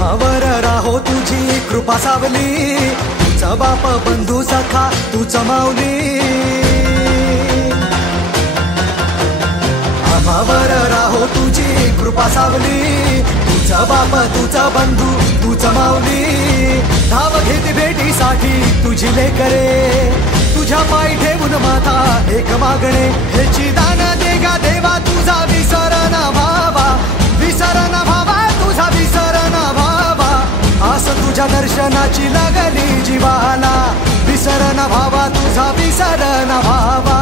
आम्हावर राहो तुझी कृपा सावली, तुझा बाप बंधू सखा तूच माऊली. आम्हावर राहो तुझी कृपा सावली, तुझा बाप तुझा बंधू तूच माऊली. धाव घेते भेटीसाठी तुझी लेकरे, तुझ्या पायी ठेवून माथा एक मागणे. हेची दान दे गा देवा तुझा विसर ना भावा, विसर ना भावा तुझा विसर ना भावा. आस तुझ्या दर्शनाची लागली जीवाला, विसर ना भावा तुझा विसर ना भावा.